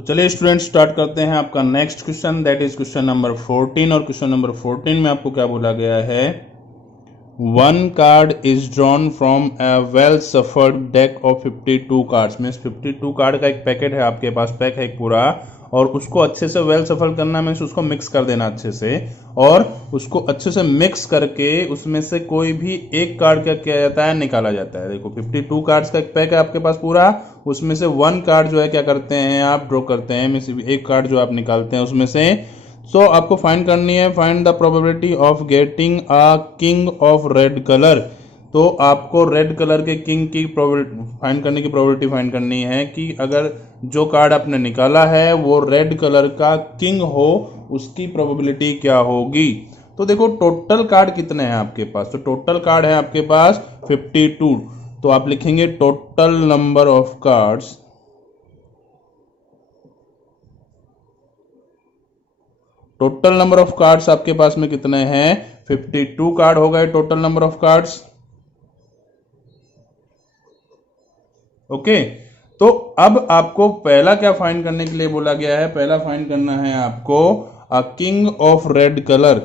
तो चलिए student start करते हैं आपका next question, that is question number 14। और क्वेश्चन नंबर 14 में आपको क्या बोला गया है, one card is drawn from a well suffered deck of 52 cards. Means 52 card का एक पैकेट है आपके पास, पैक है एक पूरा, और उसको अच्छे से वेल सफल करना मीन्स उसको मिक्स कर देना अच्छे से, और उसको अच्छे से मिक्स करके उसमें से कोई भी एक कार्ड क्या किया जाता है, निकाला जाता है। देखो 52 कार्ड्स का एक पैक है आपके पास पूरा, उसमें से वन कार्ड जो है क्या करते हैं आप, ड्रॉ करते हैं, मीन्स एक कार्ड जो आप निकालते हैं उसमें से। सो आपको फाइंड करनी है, find the probability of getting a king of red colour. तो आपको रेड कलर के किंग की फाइंड करने की प्रोबेबिलिटी फाइंड करनी है कि अगर जो कार्ड आपने निकाला है वो रेड कलर का किंग हो, उसकी प्रोबेबिलिटी क्या होगी। तो देखो टोटल कार्ड कितने हैं आपके पास, तो टोटल कार्ड है आपके पास 52। तो आप लिखेंगे total number of cards, total number of cards आपके पास में कितने हैं, 52 कार्ड हो गए total number of cards. Okay, तो अब आपको पहला क्या फाइंड करने के लिए बोला गया है, पहला फाइंड करना है आपको a king of red colour.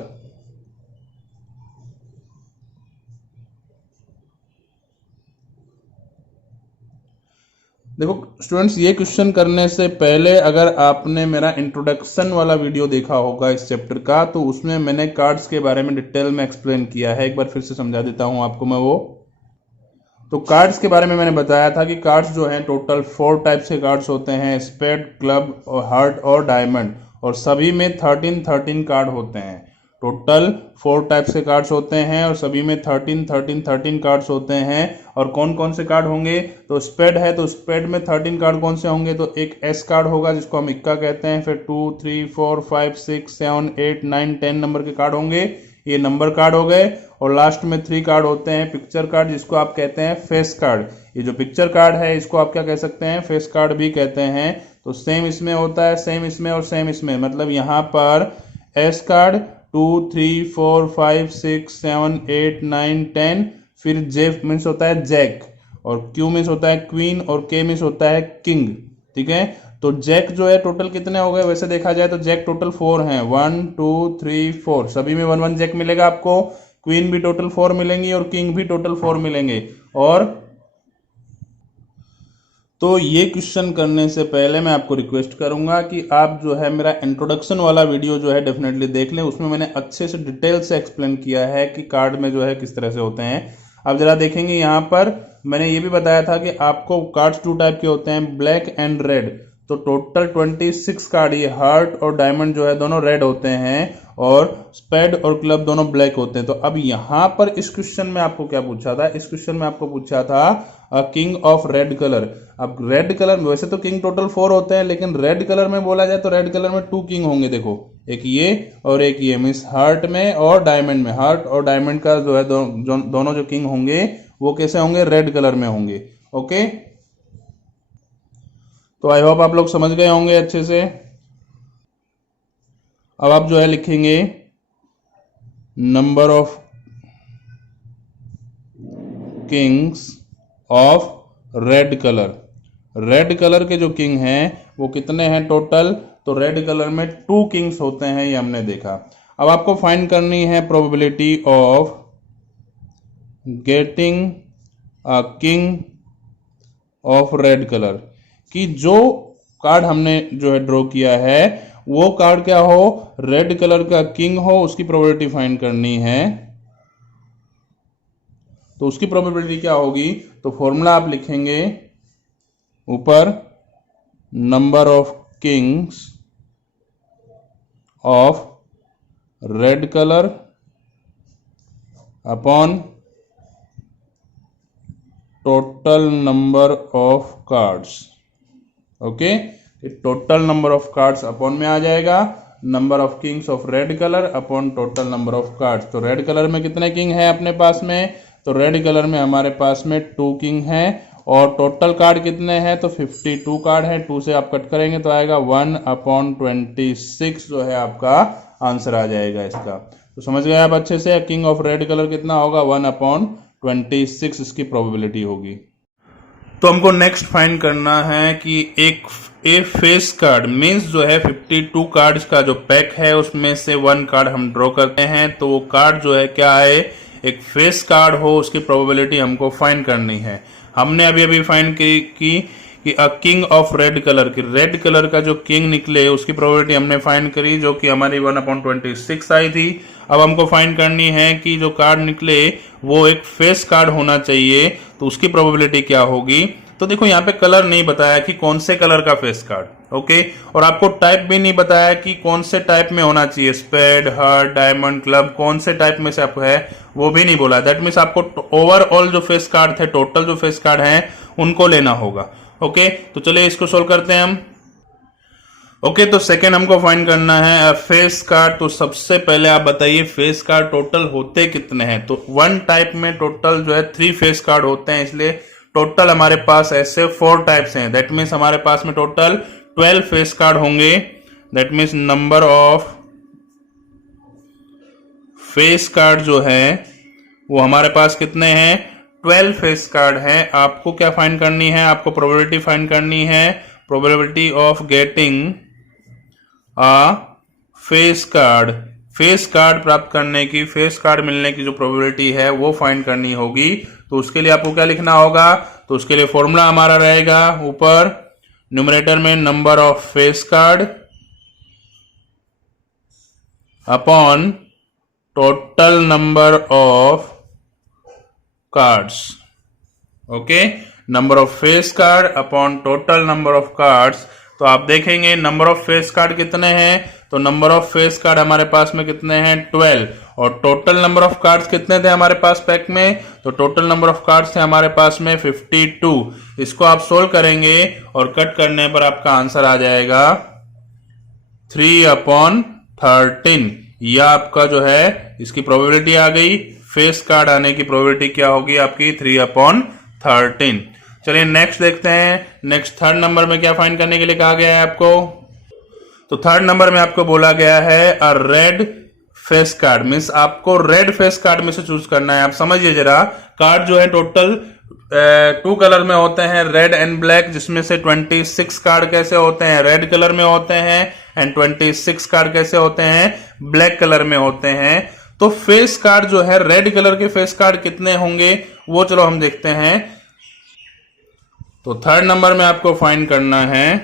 देखो स्टूडेंट्स, ये क्वेश्चन करने से पहले अगर आपने मेरा इंट्रोडक्शन वाला वीडियो देखा होगा इस चैप्टर का, तो उसमें मैंने कार्ड्स के बारे में डिटेल में एक्सप्लेन किया है। एक बार फिर से समझा देता हूं आपको मैं वो। तो कार्ड्स के बारे में मैंने बताया था कि कार्ड्स जो हैं टोटल 4 टाइप्स के कार्ड्स होते हैं, स्पेड, क्लब और हार्ट और डायमंड, और सभी में 13 कार्ड होते हैं। टोटल 4 टाइप्स के कार्ड्स होते हैं और सभी में 13 कार्ड्स होते हैं। और कौन कौन से कार्ड होंगे, तो स्पेड है, तो स्पेड में 13 कार्ड कौन से होंगे, तो एक एस कार्ड होगा जिसको हम इक्का कहते हैं, फिर 2 3 4 5 6 7 8 9 10 नंबर के कार्ड होंगे, ये नंबर कार्ड हो गए। और लास्ट में 3 कार्ड होते हैं पिक्चर कार्ड, जिसको आप कहते हैं फेस कार्ड। ये जो पिक्चर कार्ड है इसको आप क्या कह सकते हैं, फेस कार्ड भी कहते हैं। तो सेम इसमें होता है, सेम इसमें और सेम इसमें, मतलब यहाँ पर एस कार्ड 2 3 4 5 6 7 8 9 10, फिर जे मीन्स होता है जैक, और क्यू मीन्स होता है क्वीन, और के मीन्स होता है किंग। ठीक है, तो जैक जो है टोटल कितने हो गए, वैसे देखा जाए तो जैक टोटल 4 हैं, 1 2 3 4, सभी में 1 1 जैक मिलेगा आपको। क्वीन भी टोटल 4 मिलेंगी और किंग भी टोटल 4 मिलेंगे। और तो ये क्वेश्चन करने से पहले मैं आपको रिक्वेस्ट करूंगा कि आप जो है मेरा इंट्रोडक्शन वाला वीडियो जो है डेफिनेटली देख लें, उसमें मैंने अच्छे से डिटेल से एक्सप्लेन किया है कि कार्ड में जो है किस तरह से होते हैं। अब जरा देखेंगे यहाँ पर मैंने ये भी बताया था कि आपको कार्ड्स 2 टाइप के होते हैं, ब्लैक एंड रेड। तो टोटल 26 कार्ड, ये हार्ट और डायमंड जो है दोनों रेड होते हैं, और स्पेड और क्लब दोनों ब्लैक होते हैं। तो अब यहां पर इस क्वेश्चन में आपको क्या पूछा था, इस क्वेश्चन में आपको पूछा था किंग ऑफ रेड कलर। अब रेड कलर में वैसे तो किंग टोटल 4 होते हैं, लेकिन रेड कलर में बोला जाए तो रेड कलर में 2 किंग होंगे। देखो एक ये और एक ये, मीन्स हार्ट में और डायमंड में। हार्ट और डायमंड का जो है दोनों जो किंग होंगे वो कैसे होंगे, रेड कलर में होंगे। ओके, तो आई होप आप लोग समझ गए होंगे अच्छे से। अब आप जो है लिखेंगे number of Kings of red colour. Red colour के जो किंग हैं वो कितने हैं टोटल, तो रेड कलर में 2 किंग्स होते हैं, ये हमने देखा। अब आपको फाइंड करनी है probability of getting a king of red colour, कि जो कार्ड हमने जो है ड्रॉ किया है वो कार्ड क्या हो, रेड कलर का किंग हो, उसकी प्रोबेबिलिटी फाइंड करनी है। तो उसकी प्रोबेबिलिटी क्या होगी, तो फॉर्मूला आप लिखेंगे ऊपर, number of Kings of red colour upon total number of cards. Okay, total number of cards upon में आ जाएगा number of Kings of red colour upon total number of cards. तो रेड कलर में कितने king हैं अपने पास में, तो red colour में हमारे पास में 2 किंग हैं, और टोटल कार्ड कितने हैं, तो 52 कार्ड हैं। 2 से आप कट करेंगे तो आएगा 1/26 जो है आपका आंसर आ जाएगा इसका। तो समझ गए आप अच्छे से, किंग ऑफ रेड कलर कितना होगा, 1/26 इसकी प्रोबेबिलिटी होगी। तो हमको नेक्स्ट फाइंड करना है कि ए फेस कार्ड मीन्स जो है 52 कार्ड्स का जो पैक है उसमें से 1 कार्ड हम ड्रॉ करते हैं, तो वो कार्ड जो है क्या है, एक फेस कार्ड हो, उसकी प्रोबेबिलिटी हमको फाइंड करनी है। हमने अभी अभी फाइंड की कि a king of red colour की, रेड कलर का जो किंग निकले उसकी प्रोबेबिलिटी हमने फाइंड करी, जो कि हमारी 1/26 आई थी। अब हमको फाइंड करनी है कि जो कार्ड निकले वो एक फेस कार्ड होना चाहिए, तो उसकी प्रोबेबिलिटी क्या होगी। तो देखो यहाँ पे कलर नहीं बताया कि कौन से कलर का फेस कार्ड, ओके, और आपको टाइप भी नहीं बताया कि कौन से टाइप में होना चाहिए, स्पेड, हार्ट, डायमंड, क्लब, कौन से टाइप में से आपको है वो भी नहीं बोला। दैट मीन्स आपको ओवरऑल जो फेस कार्ड थे, टोटल जो फेस कार्ड हैं उनको लेना होगा। ओके, तो चलिए इसको सोल्व करते हैं हम। ओके, तो सेकेंड हमको फाइंड करना है फेस कार्ड। तो सबसे पहले आप बताइए फेस कार्ड टोटल होते कितने हैं। तो 1 टाइप में टोटल जो है 3 फेस कार्ड होते हैं, इसलिए टोटल हमारे पास ऐसे 4 टाइप्स हैं। दैट मीन्स हमारे पास में टोटल 12 फेस कार्ड होंगे। That means number of face card जो है वो हमारे पास कितने हैं, 12 फेस कार्ड है। आपको क्या फाइंड करनी है, आपको प्रोबेबिलिटी फाइंड करनी है, probability of getting a face card, face card प्राप्त करने की, फेस कार्ड मिलने की जो प्रोबेबिलिटी है वो फाइंड करनी होगी। तो उसके लिए आपको क्या लिखना होगा, तो उसके लिए फॉर्मूला हमारा रहेगा ऊपर न्यूमरेटर में number of face card upon total number of cards. Okay, number of face card upon total number of cards. तो आप देखेंगे नंबर ऑफ फेस कार्ड कितने हैं, तो नंबर ऑफ फेस कार्ड हमारे पास में कितने हैं, 12, और टोटल नंबर ऑफ कार्ड्स कितने थे हमारे पास पैक में, तो टोटल नंबर ऑफ कार्ड्स थे हमारे पास में 52। इसको आप सोल्व करेंगे और कट करने पर आपका आंसर आ जाएगा 3/13। यह आपका जो है इसकी प्रोबेबिलिटी आ गई, फेस कार्ड आने की प्रोबेबिलिटी क्या होगी आपकी 3/13। चलिए नेक्स्ट देखते हैं। नेक्स्ट थर्ड नंबर में क्या फाइंड करने के लिए कहा गया है आपको, तो थर्ड नंबर में आपको बोला गया है अ रेड फेस कार्ड, मीन्स आपको रेड फेस कार्ड में से चूज करना है। आप समझिए जरा, कार्ड जो है टोटल 2 कलर में होते हैं, रेड एंड ब्लैक, जिसमें से 26 कार्ड कैसे होते हैं, रेड कलर में होते हैं, एंड 26 कार्ड कैसे होते हैं, ब्लैक कलर में होते हैं। तो फेस कार्ड जो है, रेड कलर के फेस कार्ड कितने होंगे वो चलो हम देखते हैं। तो थर्ड नंबर में आपको फाइंड करना है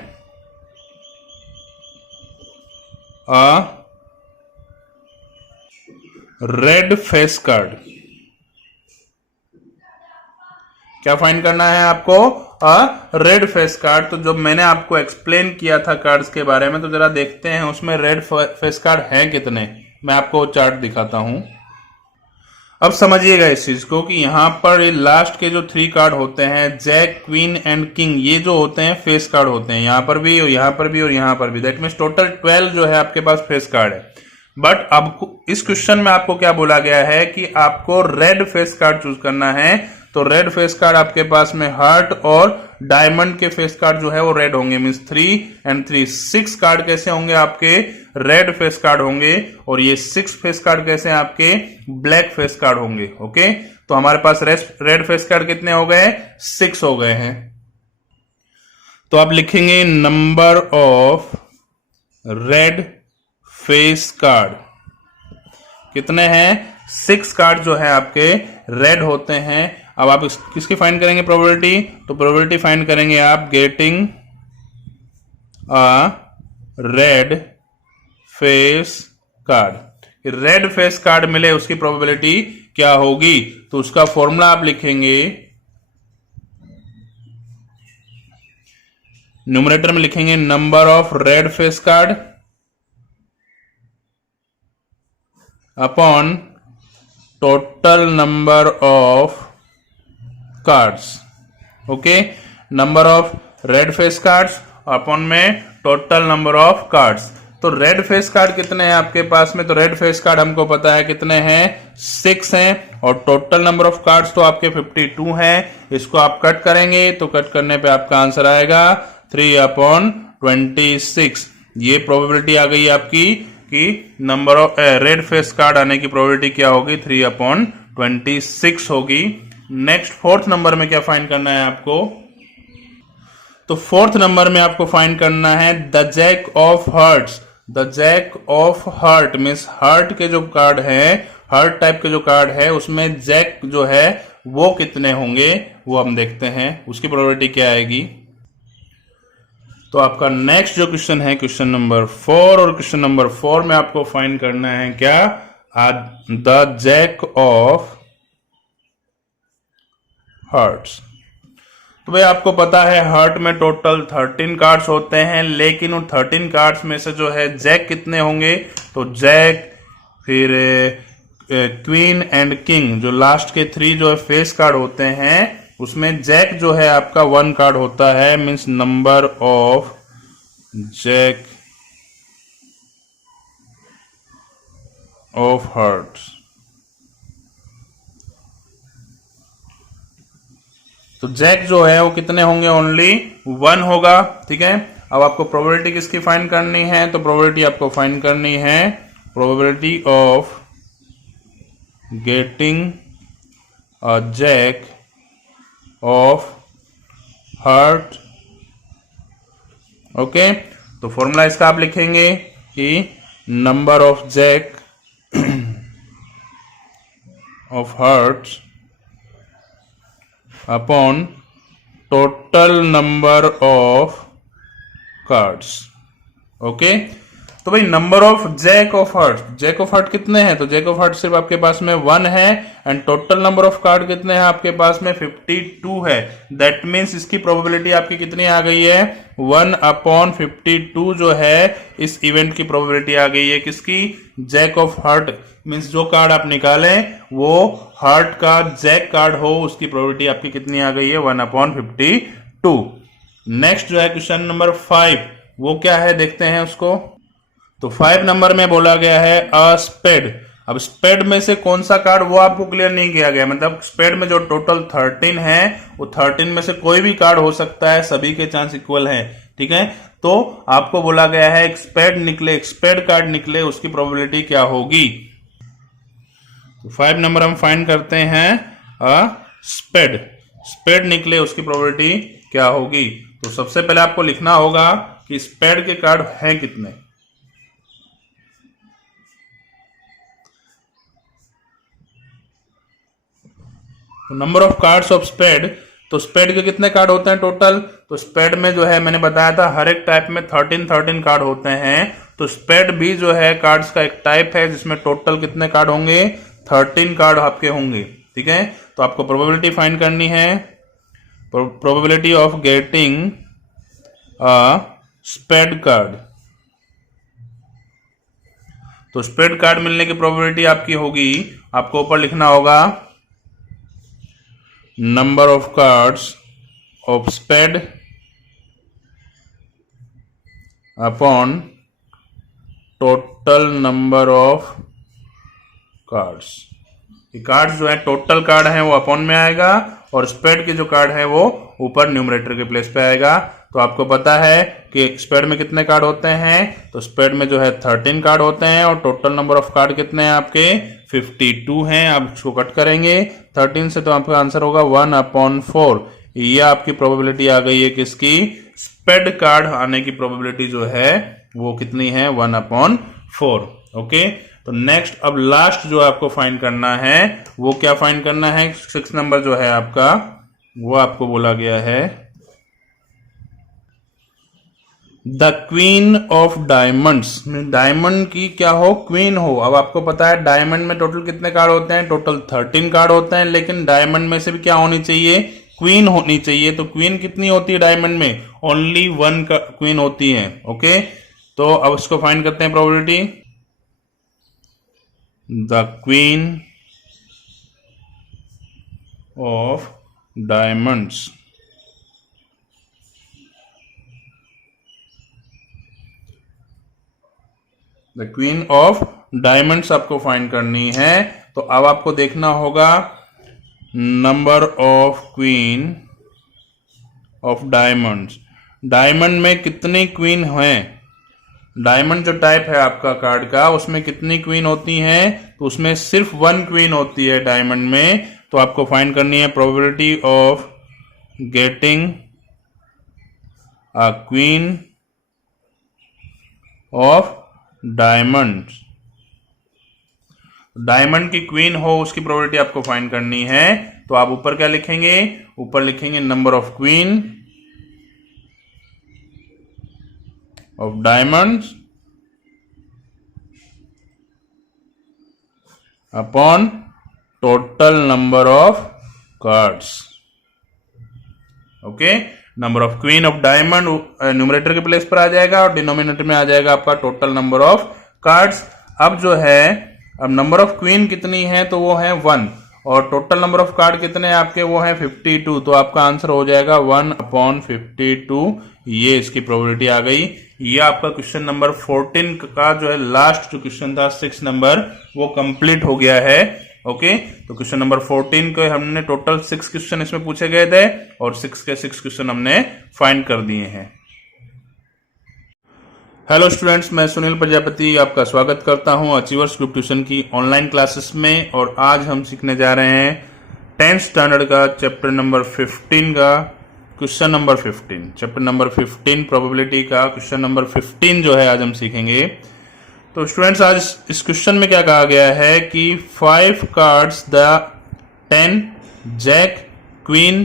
अ रेड फेस कार्ड। क्या फाइंड करना है आपको, रेड फेस कार्ड। तो जब मैंने आपको एक्सप्लेन किया था कार्ड्स के बारे में, तो जरा देखते हैं उसमें रेड फेस कार्ड हैं कितने। मैं आपको चार्ट दिखाता हूं, अब समझिएगा इस चीज को कि यहां पर लास्ट के जो 3 कार्ड होते हैं, जैक, क्वीन एंड किंग, ये जो होते हैं फेस कार्ड होते हैं, यहां पर भी और यहां पर भी और यहां पर भी। दैट मीन्स टोटल 12 जो है आपके पास फेस कार्ड है। बट अब इस क्वेश्चन में आपको क्या बोला गया है कि आपको रेड फेस कार्ड चूज करना है। तो रेड फेस कार्ड आपके पास में हार्ट और डायमंड के फेस कार्ड जो है वो रेड होंगे, मीन्स 3 and 3, 6 कार्ड कैसे होंगे आपके, रेड फेस कार्ड होंगे, और ये 6 फेस कार्ड कैसे आपके, ब्लैक फेस कार्ड होंगे। ओके, तो हमारे पास रेड फेस कार्ड कितने हो गए, 6 हो गए हैं। तो आप लिखेंगे number of red face card कितने हैं, 6 कार्ड जो है आपके रेड होते हैं। अब आप किसकी फाइंड करेंगे प्रोबेबिलिटी, तो प्रोबेबिलिटी फाइंड करेंगे आप getting a red face card. Red face card मिले उसकी प्रोबेबिलिटी क्या होगी, तो उसका फॉर्मूला आप लिखेंगे, न्यूमरेटर में लिखेंगे number of red face card upon total number of cards. Okay, number of red face cards upon में टोटल नंबर ऑफ कार्ड्स। तो रेड फेस कार्ड कितने हैं आपके पास में, तो रेड फेस कार्ड हमको पता है कितने हैं, 6 हैं, और टोटल नंबर ऑफ कार्ड्स तो आपके 52 हैं। इसको आप कट करेंगे तो कट करने पे आपका आंसर आएगा 3/26। ये प्रोबेबिलिटी आ गई आपकी कि number of red face card आने की प्रोबेबिलिटी क्या होगी, 3/26 होगी। नेक्स्ट फोर्थ नंबर में क्या फाइंड करना है आपको, तो फोर्थ नंबर में आपको फाइंड करना है the jack of hearts. The jack of heart means heart के जो कार्ड है, हार्ट टाइप के जो कार्ड है उसमें जैक जो है वो कितने होंगे वो हम देखते हैं, उसकी प्रोबेबिलिटी क्या आएगी। तो आपका नेक्स्ट जो क्वेश्चन है क्वेश्चन नंबर 4, और क्वेश्चन नंबर 4 में आपको फाइंड करना है क्या, द जैक ऑफ हार्ट्स। तो भाई आपको पता है हार्ट में टोटल 13 कार्ड्स होते हैं, लेकिन उन 13 कार्ड्स में से जो है जैक कितने होंगे, तो जैक, फिर क्वीन एंड किंग, जो लास्ट के 3 जो है फेस कार्ड होते हैं उसमें जैक जो है आपका 1 कार्ड होता है, means number of jack of hearts. तो जैक जो है वो कितने होंगे, ओनली 1 होगा। ठीक है, अब आपको प्रोबेबिलिटी किसकी फाइंड करनी है, तो प्रोबेबिलिटी आपको फाइंड करनी है probability of getting a jack of heart. Okay, तो फॉर्मूला इसका आप लिखेंगे कि number of jack of hearts upon total number of cards. Okay, तो भाई number of jack of heart, jack of heart कितने हैं, तो जैक ऑफ हार्ट सिर्फ आपके पास में 1 है, and total number of card कितने हैं आपके पास में 52 है। दैट मीन्स इसकी प्रोबेबिलिटी आपकी कितनी आ गई है, 1/52 जो है इस इवेंट की प्रोबेबिलिटी आ गई है किसकी, जैक ऑफ हार्ट। मीन्स जो कार्ड आप निकालें वो हार्ट का जैक कार्ड हो, उसकी प्रोबेबिलिटी आपकी कितनी आ गई है, 1/52। नेक्स्ट जो है क्वेश्चन नंबर 5, वो क्या है देखते हैं उसको। तो 5 नंबर में बोला गया है अ स्पेड। अब स्पेड में से कौन सा कार्ड वो आपको क्लियर नहीं किया गया, मतलब स्पेड में जो टोटल 13 है वो 13 में से कोई भी कार्ड हो सकता है, सभी के चांस इक्वल है। ठीक है, तो आपको बोला गया है एक स्पेड निकले, एक स्पेड कार्ड निकले, उसकी प्रोबेबिलिटी क्या होगी। तो 5 नंबर हम फाइंड करते हैं अ स्पेड, स्पेड निकले उसकी प्रोबेबिलिटी क्या होगी। तो सबसे पहले आपको लिखना होगा कि स्पेड के कार्ड हैं कितने। Number of cards of spade, तो स्पेड के कितने कार्ड होते हैं टोटल, तो स्पेड में जो है मैंने बताया था हर एक टाइप में 13 कार्ड होते हैं, तो स्पेड भी जो है कार्ड्स का एक टाइप है जिसमें टोटल कितने कार्ड होंगे, 13 कार्ड आपके होंगे। ठीक है, तो आपको प्रोबेबिलिटी फाइंड करनी है, probability of getting a spade card. तो स्पेड कार्ड मिलने की प्रोबेबिलिटी आपकी होगी, आपको ऊपर लिखना होगा number of cards of spade upon total number of cards. Cards जो है टोटल कार्ड है वो अपॉन में आएगा, और स्पेड के जो कार्ड है वो ऊपर न्यूमरेटर के प्लेस पे आएगा। तो आपको पता है कि स्पेड में कितने कार्ड होते हैं, तो स्पेड में जो है 13 कार्ड होते हैं, और टोटल नंबर ऑफ कार्ड कितने हैं आपके 52 हैं। आप इसको कट करेंगे 13 से, तो आपका आंसर होगा 1/4। ये आपकी प्रोबेबिलिटी आ गई है किसकी, स्पेड कार्ड आने की प्रोबेबिलिटी जो है वो कितनी है, 1/4। ओके, तो नेक्स्ट अब लास्ट जो आपको फाइंड करना है वो क्या फाइंड करना है, 6 नंबर जो है आपका, वो आपको बोला गया है the queen of diamonds. Diamond की क्या हो, क्वीन हो। अब आपको पता है डायमंड में टोटल कितने कार्ड होते हैं, टोटल 13 कार्ड होते हैं, लेकिन डायमंड में से भी क्या होनी चाहिए, क्वीन होनी चाहिए। तो क्वीन कितनी होती है डायमंड में, ओनली 1 क्वीन होती है। ओके, तो अब इसको फाइंड करते हैं probability, the queen of diamonds the queen of diamonds आपको फाइंड करनी है। तो अब आपको देखना होगा number of queen of diamonds, diamond में कितनी क्वीन हैं, डायमंड जो टाइप है आपका कार्ड का उसमें कितनी क्वीन होती हैं, तो उसमें सिर्फ 1 क्वीन होती है डायमंड में। तो आपको फाइंड करनी है probability of getting a queen of diamonds, diamond की क्वीन हो उसकी प्रोबेबिलिटी आपको फाइंड करनी है। तो आप ऊपर क्या लिखेंगे, ऊपर लिखेंगे number of queen of diamonds upon total number of cards. Okay, number of queen of diamond numerator के प्लेस पर आ जाएगा और डिनोमिनेटर में आ जाएगा आपका टोटल नंबर ऑफ कार्ड्स। अब जो है, अब नंबर ऑफ क्वीन कितनी है, तो वो है 1 और टोटल नंबर ऑफ कार्ड कितने हैं आपके, वो है 52। तो आपका आंसर हो जाएगा 1/52। ये इसकी प्रोबेबिलिटी आ गई। ये आपका क्वेश्चन नंबर 14 का जो है लास्ट जो क्वेश्चन था 6 नंबर, वो कंप्लीट हो गया है। ओके, तो क्वेश्चन नंबर 14 के हमने टोटल 6 क्वेश्चन इसमें पूछे गए थे और 6 के 6 क्वेश्चन हमने फाइंड कर दिए हैं। हेलो स्टूडेंट्स, मैं सुनील प्रजापति आपका स्वागत करता हूं अचीवर्स ग्रुप ट्यूशन की ऑनलाइन क्लासेस में। और आज हम सीखने जा रहे हैं 10th स्टैंडर्ड का चैप्टर नंबर 15 का question number 15, chapter number 15 probability का क्वेश्चन नंबर 15 जो है आज हम सीखेंगे। तो स्टूडेंट्स, आज इस क्वेश्चन में क्या कहा गया है कि 5 cards the 10 jack queen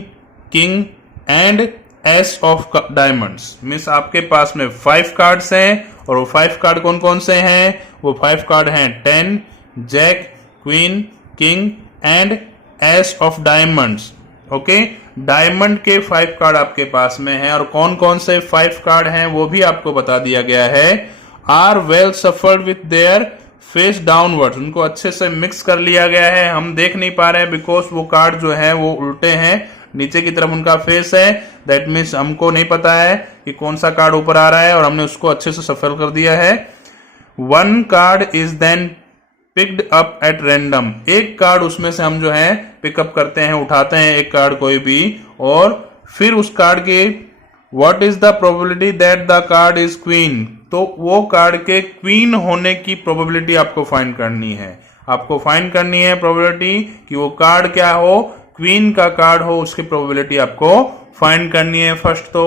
king and ace of diamonds. Means आपके पास में 5 कार्ड्स हैं और वो 5 कार्ड कौन कौन से हैं, वो 5 कार्ड हैं 10 jack queen king and ace of diamonds. Okay, diamond के 5 कार्ड आपके पास में हैं और कौन कौन से 5 कार्ड हैं वो भी आपको बता दिया गया है। Are well shuffled with their face downwards, उनको अच्छे से मिक्स कर लिया गया है। हम देख नहीं पा रहे हैं बिकॉज वो कार्ड जो है वो उल्टे हैं, नीचे की तरफ उनका फेस है। दैट मीन्स हमको नहीं पता है कि कौन सा कार्ड ऊपर आ रहा है और हमने उसको अच्छे से सफल कर दिया है। 1 card is then picked up at random, एक कार्ड उसमें से हम जो है पिकअप करते हैं, उठाते हैं एक कार्ड कोई भी, और फिर उस कार्ड के what is the probability that the card is queen, तो वो कार्ड के क्वीन होने की प्रोबेबिलिटी आपको फाइंड करनी है। आपको फाइंड करनी है प्रोबेबिलिटी कि वो कार्ड क्या हो, क्वीन का कार्ड हो, उसकी प्रोबेबिलिटी आपको फाइंड करनी है फर्स्ट। तो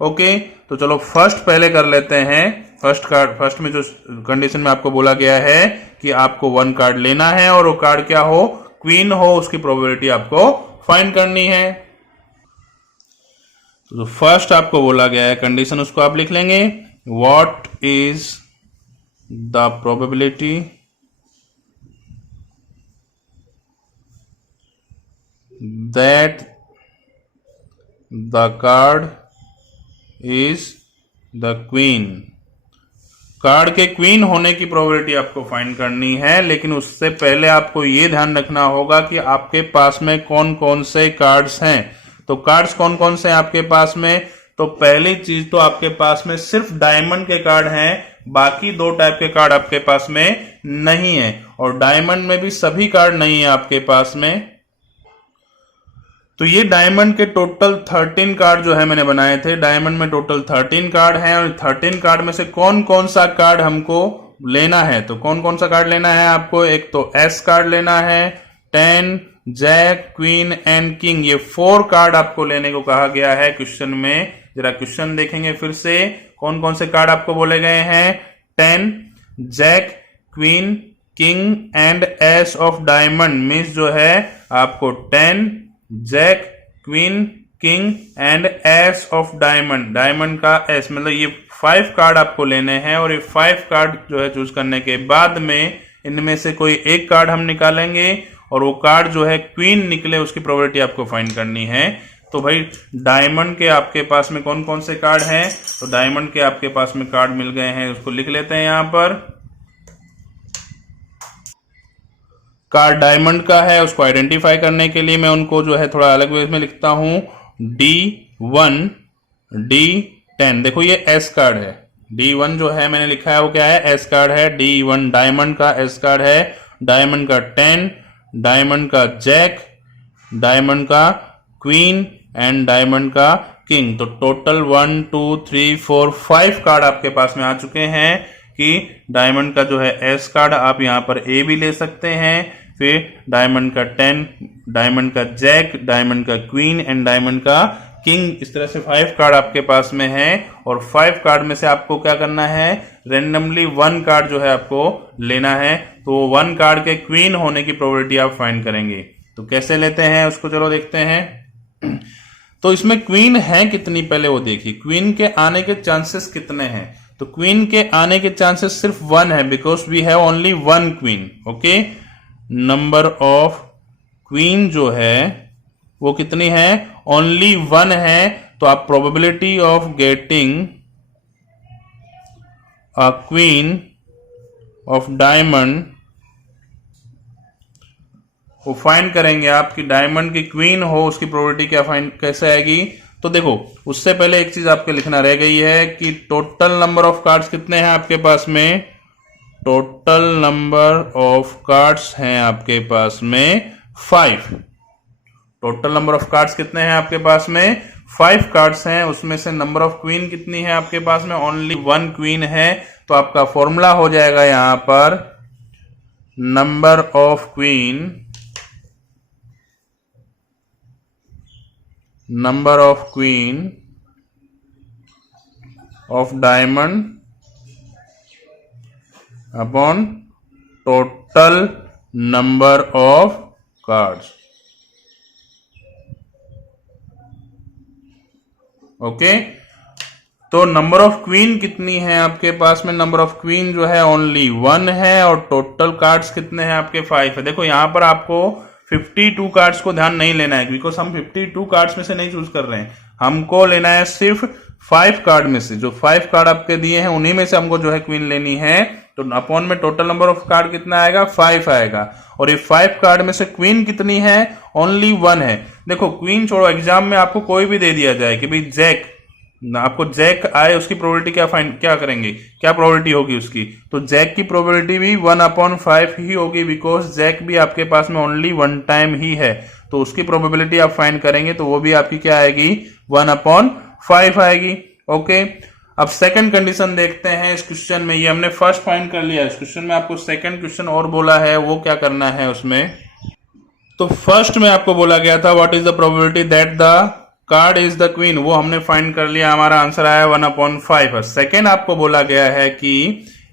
ओके, तो चलो फर्स्ट पहले कर लेते हैं। फर्स्ट में जो कंडीशन में आपको बोला गया है कि आपको 1 कार्ड लेना है और वो कार्ड क्या हो, क्वीन हो, उसकी प्रोबेबिलिटी आपको फाइंड करनी है। तो फर्स्ट आपको बोला गया है कंडीशन, उसको आप लिख लेंगे, what is the probability that the card is the queen. Card के क्वीन होने की प्रोबेबिलिटी आपको फाइंड करनी है, लेकिन उससे पहले आपको यह ध्यान रखना होगा कि आपके पास में कौन कौन से कार्ड्स हैं। तो कार्ड्स कौन कौन से हैं आपके पास में, तो पहली चीज तो आपके पास में सिर्फ डायमंड के कार्ड हैं, बाकी 2 टाइप के कार्ड आपके पास में नहीं है और डायमंड में भी सभी कार्ड नहीं है आपके पास में। तो ये डायमंड के टोटल 13 कार्ड जो है मैंने बनाए थे, डायमंड में टोटल 13 कार्ड हैं और 13 कार्ड में से कौन कौन सा कार्ड हमको लेना है, तो कौन कौन सा कार्ड लेना है आपको, एक तो एस कार्ड लेना है, 10 जैक क्वीन एंड किंग, ये 4 कार्ड आपको लेने को कहा गया है क्वेश्चन में। जरा क्वेश्चन देखेंगे फिर से, कौन कौन से कार्ड आपको बोले गए हैं, 10 jack queen king and ace of diamond. Means जो है आपको 10 jack queen king and ace of diamond, diamond का एस, मतलब ये 5 कार्ड आपको लेने हैं और ये 5 कार्ड जो है चूज करने के बाद में इनमें से कोई एक कार्ड हम निकालेंगे और वो कार्ड जो है क्वीन निकले उसकी प्रोबेबिलिटी आपको फाइंड करनी है। तो भाई डायमंड के आपके पास में कौन कौन से कार्ड हैं, तो डायमंड के आपके पास में कार्ड मिल गए हैं, उसको लिख लेते हैं यहां पर। कार्ड डायमंड का है, उसको आइडेंटिफाई करने के लिए मैं उनको जो है थोड़ा अलग वे में लिखता हूं, D1 D10। देखो ये एस कार्ड है, D1 जो है मैंने लिखा है वो क्या है, एस कार्ड है। D1 डायमंड का एस कार्ड है, डायमंड का 10, डायमंड का जैक, डायमंड का क्वीन एंड डायमंड का किंग। तो टोटल 1 2 3 4 5 कार्ड आपके पास में आ चुके हैं कि डायमंड का जो है एस कार्ड आप यहां पर ए भी ले सकते हैं, फिर डायमंड का 10, डायमंड का जैक, डायमंड का क्वीन एंड डायमंड का किंग, इस तरह से 5 कार्ड आपके पास में है और 5 कार्ड में से आपको क्या करना है, रेंडमली 1 कार्ड जो है आपको लेना है। तो 1 कार्ड के क्वीन होने की प्रोबेबिलिटी आप फाइंड करेंगे। तो कैसे लेते हैं उसको चलो देखते हैं। तो इसमें क्वीन है कितनी पहले वो देखिए, क्वीन के आने के चांसेस कितने हैं। तो क्वीन के आने के चांसेस सिर्फ 1 है, because we have only 1 queen. Okay, number of queen जो है वो कितनी है, ओनली 1 है। तो आप probability of getting a queen of diamond वो फाइंड करेंगे। आपकी डायमंड की क्वीन हो उसकी प्रोबेबिलिटी क्या फाइंड कैसे आएगी। तो देखो उससे पहले एक चीज आपके लिखना रह गई है कि टोटल नंबर ऑफ कार्ड्स कितने हैं आपके पास में, टोटल नंबर ऑफ कार्ड्स हैं आपके पास में 5। टोटल नंबर ऑफ कार्ड्स कितने हैं आपके पास में, 5 कार्ड्स हैं। उसमें से नंबर ऑफ क्वीन कितनी है आपके पास में, ओनली 1 क्वीन है। तो आपका फॉर्मूला हो जाएगा यहां पर number of queen, number of queen of diamond upon total number of cards. Okay, तो नंबर ऑफ क्वीन कितनी है आपके पास में, नंबर ऑफ क्वीन जो है ओनली 1 है और टोटल कार्ड्स कितने हैं आपके 5 है। देखो यहां पर आपको 52 कार्ड्स को ध्यान नहीं लेना है, बिकॉज हम 52 कार्ड्स में से नहीं चूज कर रहे हैं, हमको लेना है सिर्फ 5 कार्ड में से। जो 5 कार्ड आपके दिए हैं उन्हीं में से हमको जो है क्वीन लेनी है। तो अपॉन में टोटल नंबर ऑफ कार्ड कितना आएगा, 5 आएगा। और ये 5 कार्ड में से क्वीन कितनी है, ओनली 1 है। देखो क्वीन छोड़ो, एग्जाम में आपको कोई भी दे दिया जाए कि भाई जैक, आपको जैक आए, उसकी प्रोबेबिलिटी क्या करेंगे, क्या प्रोबेबिलिटी होगी उसकी, तो जैक की प्रोबेबिलिटी भी 1/5 ही होगी, बिकॉज जैक भी आपके पास में ओनली 1 टाइम ही है। तो उसकी प्रोबेबिलिटी आप फाइंड करेंगे तो वो भी आपकी क्या आएगी, 1/5 आएगी। ओके, अब सेकंड कंडीशन देखते हैं इस क्वेश्चन में। ये हमने फर्स्ट फाइंड कर लिया, इस क्वेश्चन में आपको सेकंड क्वेश्चन और बोला है, वो क्या करना है उसमें। तो फर्स्ट में आपको बोला गया था what is the probability that the card is the queen, वो हमने फाइंड कर लिया, हमारा आंसर आया 1/5। सेकेंड आपको बोला गया है कि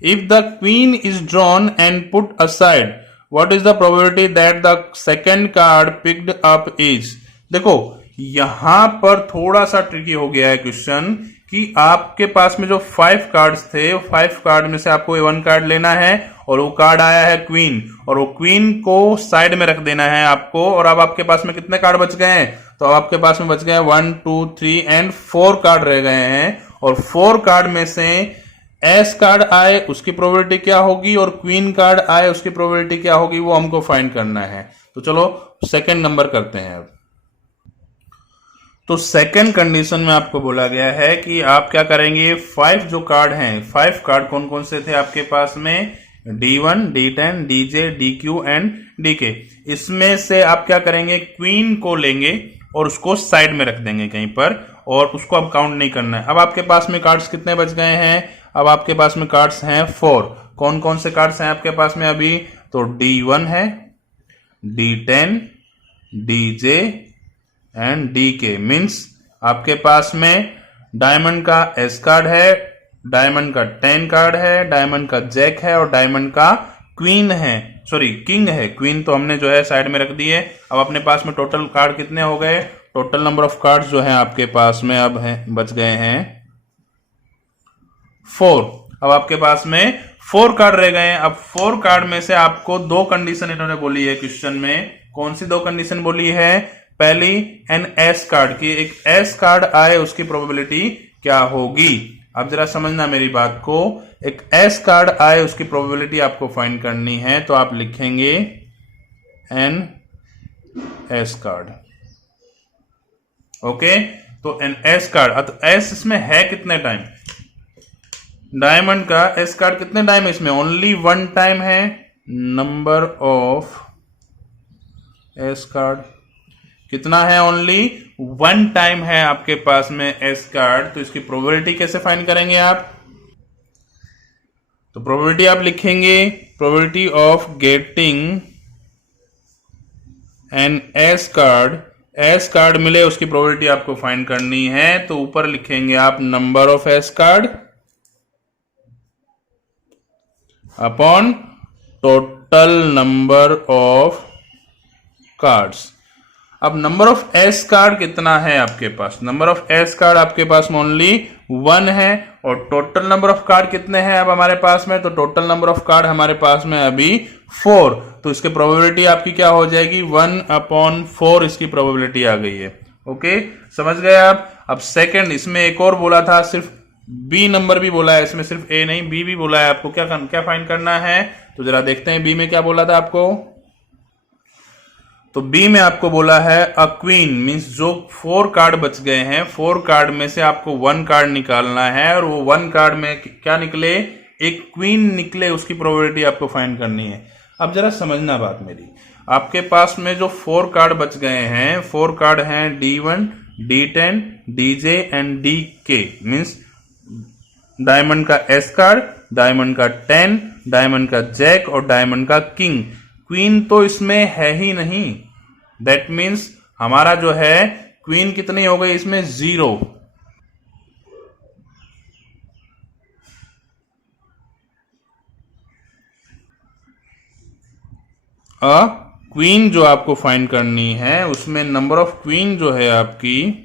if the queen is drawn and put aside what is the probability that the second card picked up is. देखो यहां पर थोड़ा सा ट्रिकी हो गया है क्वेश्चन कि आपके पास में जो 5 कार्ड्स थे, 5 कार्ड में से आपको 1 कार्ड लेना है और वो कार्ड आया है क्वीन, और वो क्वीन को साइड में रख देना है आपको। और अब आपके पास में कितने कार्ड बच गए हैं, तो आपके पास में बच गए 1 2 3 एंड 4 कार्ड रह गए हैं। और 4 कार्ड में से एस कार्ड आए उसकी प्रोबेबिलिटी क्या होगी और क्वीन कार्ड आए उसकी प्रोबेबिलिटी क्या होगी, वो हमको फाइंड करना है। तो चलो सेकंड नंबर करते हैं अब। तो सेकंड कंडीशन में आपको बोला गया है कि आप क्या करेंगे, 5 जो कार्ड हैं, 5 कार्ड कौन कौन से थे आपके पास में, D1 D10 DJ DQ and DK। इसमें से आप क्या करेंगे, क्वीन को लेंगे और उसको साइड में रख देंगे कहीं पर, और उसको अब काउंट नहीं करना है। अब आपके पास में कार्ड्स कितने बच गए हैं, अब आपके पास में कार्ड्स हैं 4। कौन कौन से कार्ड्स हैं आपके पास में अभी, तो D1 है, D10 DJ and DK। Means आपके पास में डायमंड का एस कार्ड है, डायमंड का 10 कार्ड है, डायमंड का जैक है और डायमंड का क्वीन है, सॉरी किंग है। क्वीन तो हमने जो है साइड में रख दी है। अब अपने पास में टोटल कार्ड कितने हो गए, टोटल नंबर ऑफ कार्ड्स जो है आपके पास में अब है बच गए हैं 4। अब आपके पास में 4 कार्ड रह गए हैं। अब 4 कार्ड में से आपको 2 कंडीशन इन्होंने बोली है क्वेश्चन में। कौन सी 2 कंडीशन बोली है, पहली एन एस कार्ड की, एक एस कार्ड आए उसकी प्रोबेबिलिटी क्या होगी। अब जरा समझना मेरी बात को, एक एस कार्ड आए उसकी प्रोबेबिलिटी आपको फाइंड करनी है। तो आप लिखेंगे एन एस कार्ड। ओके, तो एन एस कार्ड, तो एस इसमें है कितने टाइम, डायमंड का एस कार्ड कितने टाइम इसमें, ओनली 1 टाइम है। नंबर ऑफ एस कार्ड कितना है, ओनली 1 टाइम है आपके पास में एस कार्ड। तो इसकी प्रोबेबिलिटी कैसे फाइंड करेंगे आप, तो प्रोबेबिलिटी आप लिखेंगे probability of getting an S card S card मिले उसकी प्रोबेबिलिटी आपको फाइंड करनी है, तो ऊपर लिखेंगे आप number of S card upon total number of cards. अब नंबर ऑफ एस कार्ड कितना है आपके पास? नंबर ऑफ एस कार्ड आपके पास ओनली 1 है, और टोटल नंबर ऑफ कार्ड कितने हैं अब हमारे पास में? तो टोटल नंबर ऑफ कार्ड हमारे पास में अभी 4, तो इसकी प्रोबेबिलिटी आपकी क्या हो जाएगी? 1/4 इसकी प्रोबेबिलिटी आ गई है। ओके, समझ गए आप? अब सेकंड, इसमें एक और बोला था, सिर्फ बी नंबर भी बोला है, इसमें सिर्फ ए नहीं बी भी बोला है। आपको क्या फाइंड करना है? तो जरा देखते हैं बी में क्या बोला था आपको। तो बी में आपको बोला है अ क्वीन, मींस जो 4 कार्ड बच गए हैं, 4 कार्ड में से आपको 1 कार्ड निकालना है, और वो 1 कार्ड में क्या निकले? एक क्वीन निकले, उसकी प्रोबेबिलिटी आपको फाइंड करनी है। अब जरा समझना बात मेरी, आपके पास में जो 4 कार्ड बच गए हैं, 4 कार्ड हैं D1, D10, DJ and DK, means diamond का एस कार्ड, डायमंड का 10, डायमंड का जैक और डायमंड का किंग। क्वीन तो इसमें है ही नहीं, दैट मीन्स हमारा जो है क्वीन कितनी हो गई इसमें? 0। क्वीन जो आपको फाइंड करनी है उसमें नंबर ऑफ क्वीन जो है आपकी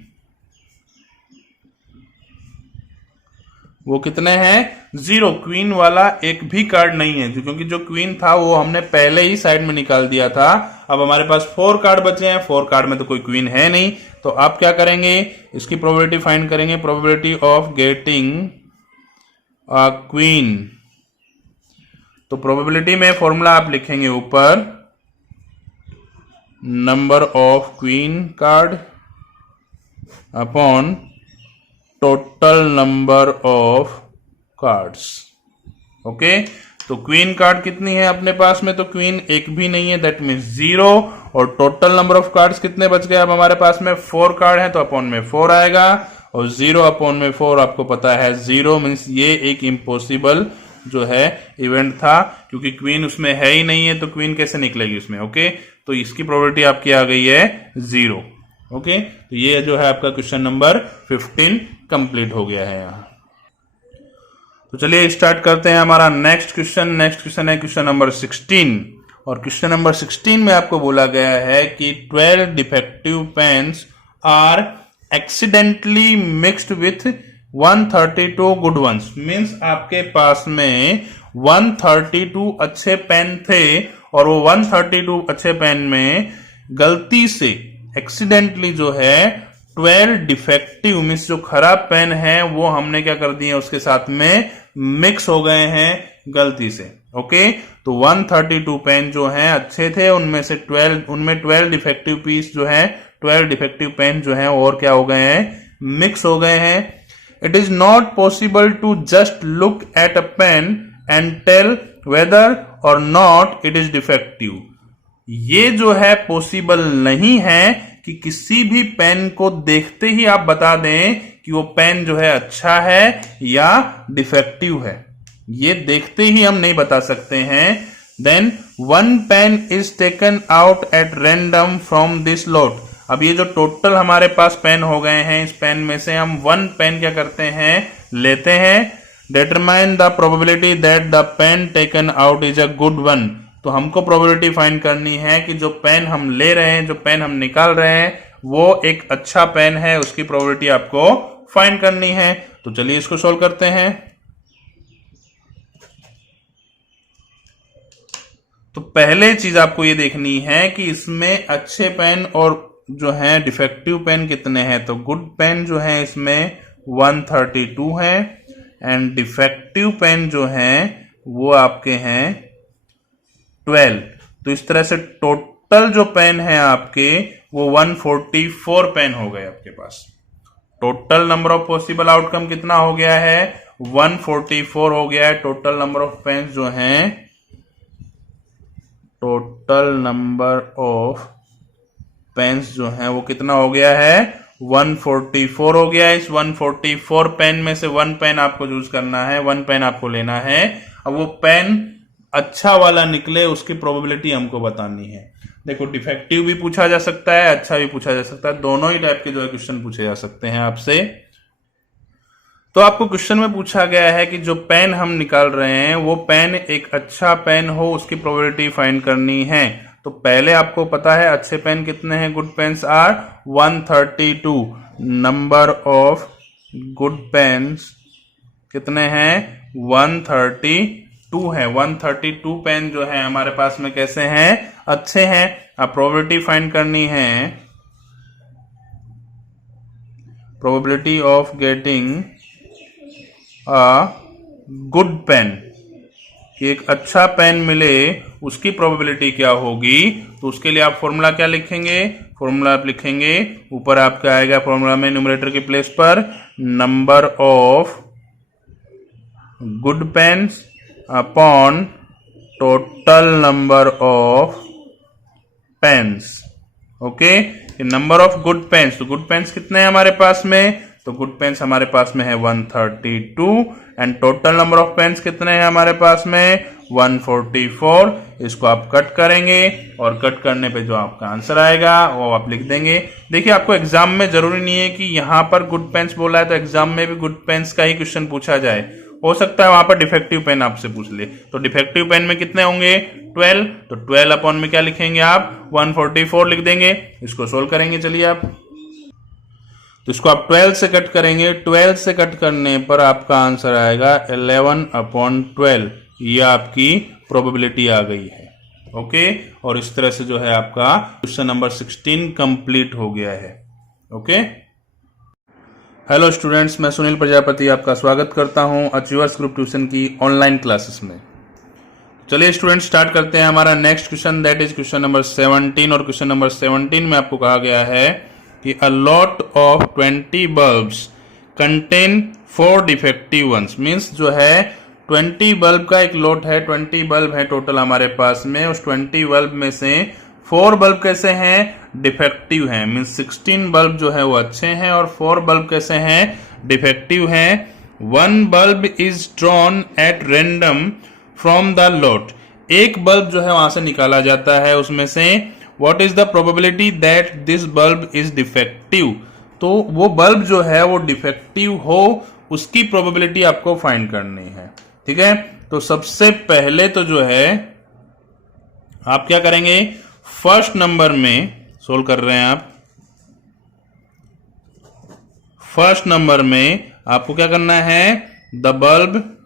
वो कितने हैं? 0। क्वीन वाला एक भी कार्ड नहीं है, क्योंकि जो क्वीन था वो हमने पहले ही साइड में निकाल दिया था। अब हमारे पास 4 कार्ड बचे हैं, 4 कार्ड में तो कोई क्वीन है नहीं, तो आप क्या करेंगे? इसकी प्रोबेबिलिटी फाइंड करेंगे, probability of getting a queen. तो प्रोबेबिलिटी में फॉर्मूला आप लिखेंगे ऊपर, number of queen card upon total number of cards. Okay, तो क्वीन कार्ड कितनी है अपने पास में? तो क्वीन एक भी नहीं है, दैट मीन्स 0। और टोटल नंबर ऑफ कार्ड्स कितने बच गए अब हमारे पास में? 4 कार्ड है, तो अपॉन में 4 आएगा, और 0 अपॉन में 4 आपको पता है 0, मीन्स ये एक इम्पॉसिबल जो है इवेंट था, क्योंकि क्वीन उसमें है ही नहीं है, तो क्वीन कैसे निकलेगी उसमें? ओके, तो इसकी प्रोबेबिलिटी आपकी आ गई है 0। ओके, तो ये जो है आपका क्वेश्चन नंबर 15 कंप्लीट हो गया है यहाँ। तो चलिए स्टार्ट करते हैं हमारा नेक्स्ट क्वेश्चन है क्वेश्चन नंबर 16, और क्वेश्चन नंबर 16 में आपको बोला गया है कि 12 defective pens are accidentally mixed with 132 good ones. Means आपके पास में 132 अच्छे पेन थे, और वो 132 अच्छे पेन में गलती से एक्सीडेंटली जो है 12 डिफेक्टिव, मीन्स जो खराब पेन है वो हमने क्या कर दिए? उसके साथ में मिक्स हो गए हैं गलती से। ओके, तो 132 पेन जो हैं अच्छे थे, उनमें 12 डिफेक्टिव पीस जो है, 12 डिफेक्टिव पेन जो है और क्या हो गए हैं? मिक्स हो गए हैं। It is not possible to just look at a pen and tell whether or not it is defective. ये जो है पॉसिबल नहीं है कि किसी भी पेन को देखते ही आप बता दें कि वो पेन जो है अच्छा है या डिफेक्टिव है। ये देखते ही हम नहीं बता सकते हैं। Then 1 pen is taken out at random from this lot. अब ये जो टोटल हमारे पास पेन हो गए हैं, इस पेन में से हम 1 पेन क्या करते हैं? लेते हैं। Determine the probability that the pen taken out is a good one. तो हमको प्रोबेबिलिटी फाइंड करनी है कि जो पेन हम ले रहे हैं, जो पेन हम निकाल रहे हैं, वो एक अच्छा पेन है, उसकी प्रोबेबिलिटी आपको फाइंड करनी है। तो चलिए इसको सोल्व करते हैं। तो पहले चीज आपको ये देखनी है कि इसमें अच्छे पेन और जो है डिफेक्टिव पेन कितने हैं। तो गुड पेन जो है इसमें 132 है, एंड डिफेक्टिव पेन जो है वो आपके हैं 12। तो इस तरह से टोटल जो पेन है आपके वो 144 पेन हो गए आपके पास। Total number of possible outcome कितना हो गया है? 144 हो गया है। टोटल नंबर ऑफ पेन जो हैं, टोटल नंबर ऑफ पेन्स जो हैं वो कितना हो गया है? 144 हो गया है। इस 144 पेन में से 1 पेन आपको चूज करना है, 1 पेन आपको लेना है। अब वो पेन अच्छा वाला निकले उसकी प्रोबेबिलिटी हमको बतानी है। देखो डिफेक्टिव भी पूछा जा सकता है, अच्छा भी पूछा जा सकता है, दोनों ही टाइप के जो है क्वेश्चन पूछे जा सकते हैं आपसे। तो आपको क्वेश्चन में पूछा गया है कि जो पेन हम निकाल रहे हैं वो पेन एक अच्छा पेन हो, उसकी प्रोबेबिलिटी फाइंड करनी है। तो पहले आपको पता है अच्छे पेन कितने हैं, good pens are 132, number of good pens कितने हैं 132 है। 132 पेन जो है हमारे पास में कैसे हैं, अच्छे हैं। अब प्रोबेबिलिटी फाइंड करनी है, probability of getting a good pen, कि एक अच्छा पेन मिले उसकी प्रोबेबिलिटी क्या होगी। तो उसके लिए आप फॉर्मूला क्या लिखेंगे, फॉर्मूला आप लिखेंगे ऊपर आपका आएगा फॉर्मूला में न्यूमरेटर की प्लेस पर number of good pens upon total number of pens. Okay, number of good pens, तो गुड पेन्स कितने हैं हमारे पास में, तो गुड पेन्स हमारे पास में है 132 and total number of pens कितने हैं हमारे पास में 144। इसको आप कट करेंगे और कट करने पे जो आपका आंसर आएगा वो आप लिख देंगे। देखिए आपको एग्जाम में जरूरी नहीं है कि यहां पर गुड पेन्स बोला है तो एग्जाम में भी गुड पेन्स का ही क्वेश्चन पूछा जाए, हो सकता है वहां पर डिफेक्टिव पेन आपसे पूछ ले। तो डिफेक्टिव पेन में कितने होंगे 12, तो 12 अपॉन में क्या लिखेंगे आप 144 लिख देंगे। इसको सोल्व करेंगे, चलिए आप, तो इसको आप 12 से कट करेंगे, 12 से कट करने पर आपका आंसर आएगा 11/12। ये आपकी प्रोबेबिलिटी आ गई है। ओके, और इस तरह से जो है आपका क्वेश्चन नंबर 16 कंप्लीट हो गया है। ओके, हेलो स्टूडेंट्स, मैं सुनील प्रजापति आपका स्वागत करता हूं अचीवर्स ग्रुप ट्यूशन की ऑनलाइन क्लासेस में। चलिए स्टूडेंट्स स्टार्ट करते हैं हमारा next question, that is question number 17। और क्वेश्चन नंबर 17 में आपको कहा गया है कि a lot of 20 bulbs contain 4 defective ones, means जो है 20 बल्ब का एक लॉट है, 20 बल्ब है टोटल हमारे पास में, उस 20 बल्ब में से 4 बल्ब कैसे हैं, डिफेक्टिव हैं। मीन्स 16 बल्ब जो है वो अच्छे हैं और 4 बल्ब कैसे हैं, डिफेक्टिव हैं। 1 bulb is drawn at random from the lot, एक बल्ब जो है वहां से निकाला जाता है उसमें से। What is the probability that this bulb is defective, तो वो बल्ब जो है वो डिफेक्टिव हो उसकी प्रोबेबिलिटी आपको फाइंड करनी है। ठीक है, तो सबसे पहले तो जो है आप क्या करेंगे, फर्स्ट नंबर में सोल्व कर रहे हैं आप, फर्स्ट नंबर में आपको क्या करना है, द बल्ब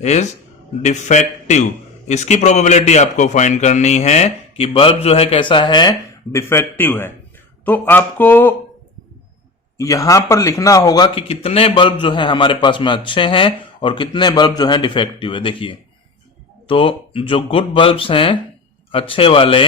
इज डिफेक्टिव, इसकी प्रोबेबिलिटी आपको फाइंड करनी है कि बल्ब जो है कैसा है, डिफेक्टिव है। तो आपको यहां पर लिखना होगा कि कितने बल्ब जो है हमारे पास में अच्छे हैं और कितने बल्ब जो है डिफेक्टिव है। देखिए, तो जो गुड बल्ब्स हैं अच्छे वाले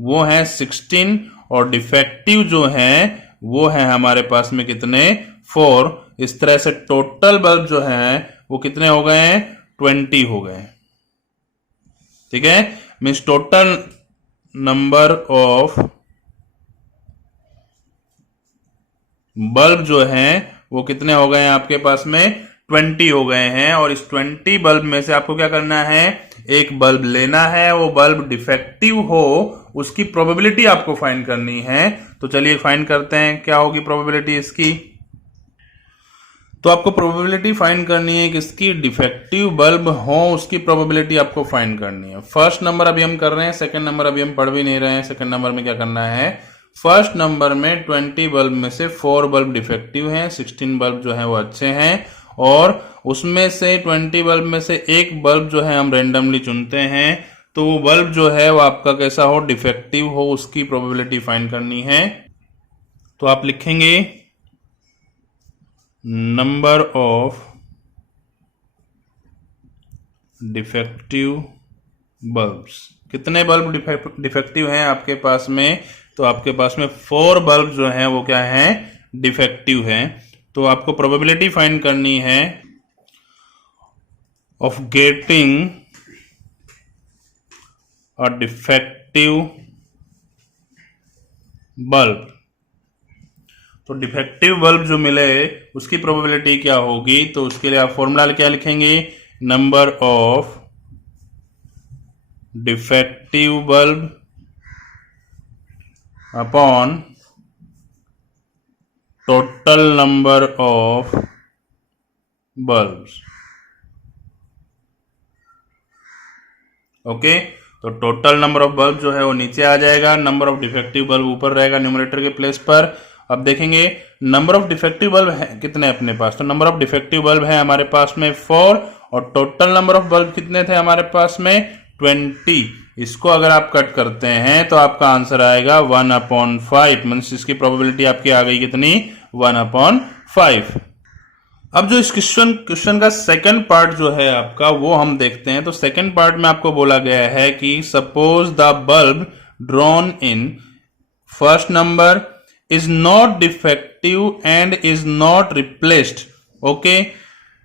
वो हैं 16 और डिफेक्टिव जो हैं वो है हमारे पास में कितने 4। इस तरह से टोटल बल्ब जो है वो कितने हो गए हैं, 20 हो गए। ठीक है, means total number of bulb जो हैं वो कितने हो गए हैं आपके पास में, 20 हो गए हैं। और इस 20 बल्ब में से आपको क्या करना है, एक बल्ब लेना है, वो बल्ब डिफेक्टिव हो उसकी प्रोबेबिलिटी आपको फाइंड करनी है। तो चलिए फाइंड करते हैं क्या होगी प्रोबेबिलिटी इसकी। तो आपको प्रोबेबिलिटी फाइंड करनी है कि इसकी डिफेक्टिव बल्ब हो उसकी प्रोबेबिलिटी आपको फाइंड करनी है। फर्स्ट नंबर अभी हम कर रहे हैं, सेकंड नंबर अभी हम पढ़ भी नहीं रहे हैं। सेकंड नंबर में क्या करना है, फर्स्ट नंबर में 20 बल्ब में से 4 बल्ब डिफेक्टिव हैं, 16 बल्ब जो है वो अच्छे हैं। और उसमें से 20 बल्ब में से एक बल्ब जो है हम रेंडमली चुनते हैं, तो वो बल्ब जो है वो आपका कैसा हो, डिफेक्टिव हो, उसकी प्रोबेबिलिटी फाइंड करनी है। तो आप लिखेंगे नंबर ऑफ डिफेक्टिव बल्ब्स, कितने बल्ब डिफेक्टिव हैं आपके पास में, तो आपके पास में 4 बल्ब जो हैं वो क्या हैं, डिफेक्टिव हैं। तो आपको प्रोबेबिलिटी फाइंड करनी है of getting a defective bulb. तो डिफेक्टिव बल्ब जो मिले उसकी प्रोबेबिलिटी क्या होगी, तो उसके लिए आप फॉर्मूला क्या लिखेंगे, number of defective bulb upon total number of bulbs. Okay, तो टोटल नंबर ऑफ बल्ब जो है वो नीचे आ जाएगा, नंबर ऑफ डिफेक्टिव बल्ब ऊपर रहेगा न्यूमरेटर के प्लेस पर। अब देखेंगे नंबर ऑफ डिफेक्टिव बल्ब है कितने अपने पास, तो नंबर ऑफ डिफेक्टिव बल्ब है हमारे पास में 4 और टोटल नंबर ऑफ बल्ब कितने थे हमारे पास में 20। इसको अगर आप कट करते हैं तो आपका आंसर आएगा 1/5, मीन्स इसकी प्रोबेबिलिटी आपकी आ गई कितनी 1/5। अब जो इस क्वेश्चन का सेकंड पार्ट जो है आपका वो हम देखते हैं। तो सेकंड पार्ट में आपको बोला गया है कि suppose the bulb drawn in first number is not defective and is not replaced. Okay,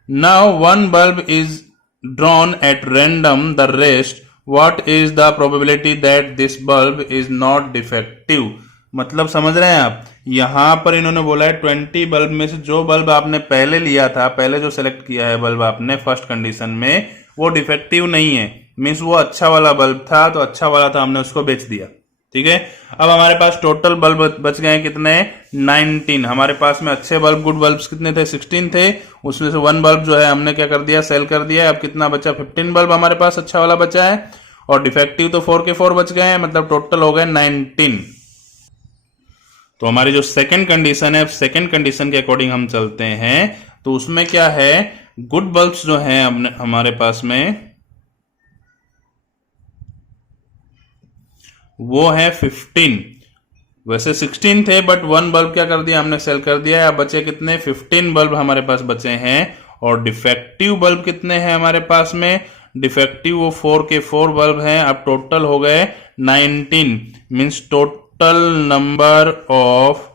now one bulb is drawn at random the rest, what is the probability that this bulb is not defective. मतलब समझ रहे हैं आप, यहां पर इन्होंने बोला है 20 बल्ब में से जो बल्ब आपने पहले लिया था, पहले जो सेलेक्ट किया है बल्ब आपने फर्स्ट कंडीशन में, वो डिफेक्टिव नहीं है, मीन्स वो अच्छा वाला बल्ब था, तो अच्छा वाला था हमने उसको बेच दिया। ठीक है, अब हमारे पास टोटल बल्ब बच गए कितने 19। हमारे पास में अच्छे बल्ब गुड बल्ब्स कितने थे 16 थे, उसमें से वन बल्ब जो है हमने क्या कर दिया सेल कर दिया। अब कितना बचा 15 बल्ब हमारे पास अच्छा वाला बचा है, और डिफेक्टिव तो 4 के 4 बच गए हैं, मतलब टोटल हो गए 19। तो हमारी जो सेकंड कंडीशन है, सेकंड कंडीशन के अकॉर्डिंग हम चलते हैं, तो उसमें क्या है गुड बल्ब्स जो हैं हमारे पास में वो है 15। वैसे 16 थे बट वन बल्ब क्या कर दिया हमने सेल कर दिया है। अब बचे कितने 15 बल्ब हमारे पास बचे हैं, और डिफेक्टिव बल्ब कितने हैं हमारे पास में, डिफेक्टिव वो 4 के 4 बल्ब हैं। अब टोटल हो गए 19, means total number of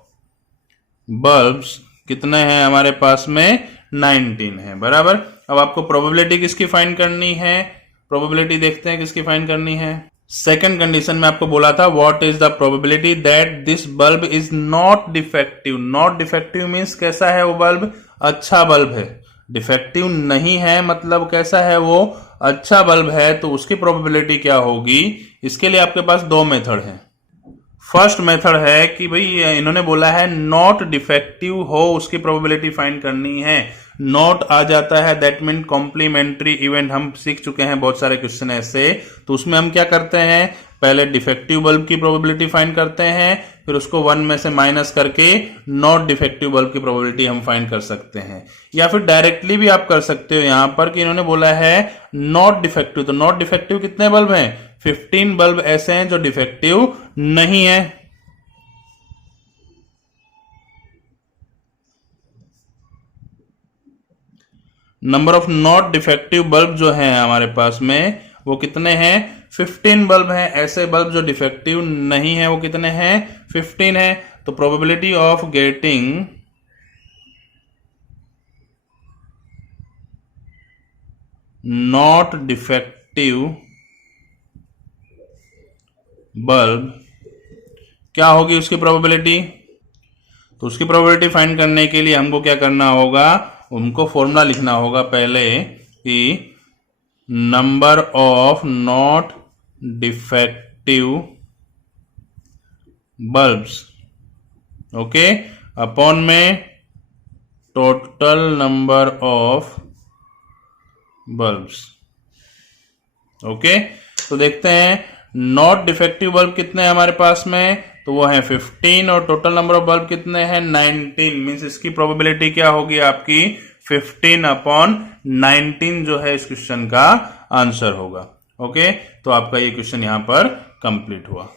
bulbs कितने हैं हमारे पास में 19 है, बराबर। अब आपको प्रोबेबिलिटी किसकी फाइंड करनी है, प्रोबेबिलिटी देखते हैं किसकी फाइंड करनी है। सेकंड कंडीशन में आपको बोला था what is the probability that this bulb is not defective. Not defective means कैसा है वो बल्ब, अच्छा बल्ब है। डिफेक्टिव नहीं है मतलब कैसा है वो, अच्छा बल्ब है। तो उसकी प्रोबेबिलिटी क्या होगी, इसके लिए आपके पास दो मेथड हैं। फर्स्ट मेथड है कि भाई इन्होंने बोला है नॉट डिफेक्टिव हो, उसकी प्रोबेबिलिटी फाइंड करनी है। नॉट आ जाता है दैट मीन कॉम्प्लीमेंट्री इवेंट, हम सीख चुके हैं बहुत सारे क्वेश्चन ऐसे। तो उसमें हम क्या करते हैं, पहले डिफेक्टिव बल्ब की प्रोबेबिलिटी फाइंड करते हैं, फिर उसको 1 में से माइनस करके नॉट डिफेक्टिव बल्ब की प्रोबेबिलिटी हम फाइंड कर सकते हैं। या फिर डायरेक्टली भी आप कर सकते हो यहां पर कि इन्होंने बोला है नॉट डिफेक्टिव, तो नॉट डिफेक्टिव कितने बल्ब हैं 15 बल्ब ऐसे हैं जो डिफेक्टिव नहीं है। Number of not defective bulb जो है हमारे पास में वो कितने हैं 15 बल्ब हैं। ऐसे बल्ब जो डिफेक्टिव नहीं है वो कितने हैं 15 है। तो probability of getting not defective bulb क्या होगी उसकी प्रोबेबिलिटी। तो उसकी प्रोबेबिलिटी फाइंड करने के लिए हमको क्या करना होगा, उनको फॉर्मूला लिखना होगा पहले कि number of not defective bulbs okay upon में total number of bulbs. Okay, तो देखते हैं नॉट डिफेक्टिव बल्ब कितने हैं हमारे पास में, तो वो है 15 और टोटल नंबर ऑफ बल्ब कितने हैं 19। मींस इसकी प्रोबेबिलिटी क्या होगी आपकी 15/19 जो है इस क्वेश्चन का आंसर होगा। ओके, तो आपका ये क्वेश्चन यहां पर कंप्लीट हुआ।